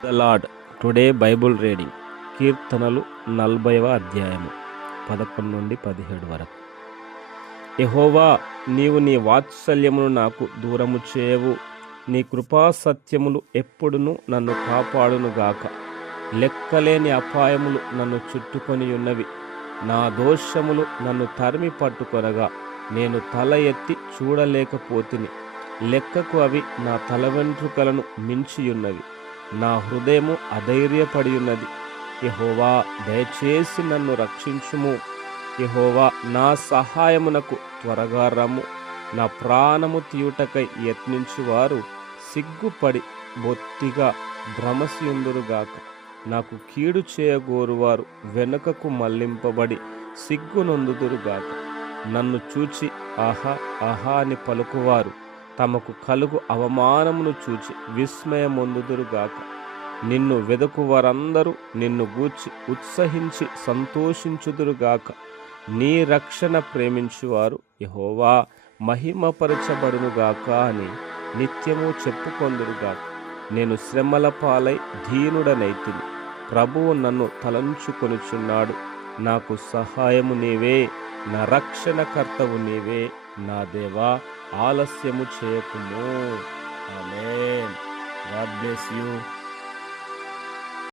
The lord. Today Bible reading కీర్తనలు 40వ అధ్యాయము 11 నుండి 17 వరకు. యెహోవా, నీవు నీ వాత్సల్యమును నాకు దూరము చేయవు, నీ కృపా సత్యములు ఎప్పుడును నన్ను కాపాడునుగాక. లెక్కలేని అపాయములు నన్ను చుట్టుకొని ఉన్నవి, నా దోషములు నన్ను తరిమి పట్టుకొనగా నేను తల ఎత్తి చూడలేకపోతిని. లెక్కకు అవి నా తల వెంట్రుకలను మించియున్నవి, నా హృదయము అధైర్యపడి ఉన్నది. యెహోవా, దయచేసి నన్ను రక్షించుము. యెహోవా, నా సహాయమునకు త్వరగా రమ్ము. నా ప్రాణము తీయుటకై యత్నించువారు సిగ్గుపడి బొత్తిగా భ్రమసియుందురుగాక. నాకు కీడు చేయగోరువారు వెనుకకు మళ్లింపబడి సిగ్గునొందుదురుగాక. నన్ను చూచి ఆహా ఆహా అని పలుకువారు తమకు కలుగు అవమానమును చూచి విస్మయమొందుదురుగాక. నిన్ను వెదకు వారందరూ నిన్ను గూర్చి ఉత్సహించి సంతోషించుదురుగాక. నీ రక్షణ ప్రేమించువారు యెహోవా మహిమపరచబడునుగాక అని నిత్యము చెప్పుకొందురుగాక. నేను శ్రమల పాలై దీనుడనైతిని, ప్రభువు నన్ను తలంచుకొనుచున్నాడు. నాకు సహాయము నీవే, నా రక్షణకర్తవు నీవే. నా దేవా, ఆలస్యము చేయకుము. ఆమేన్. God bless you.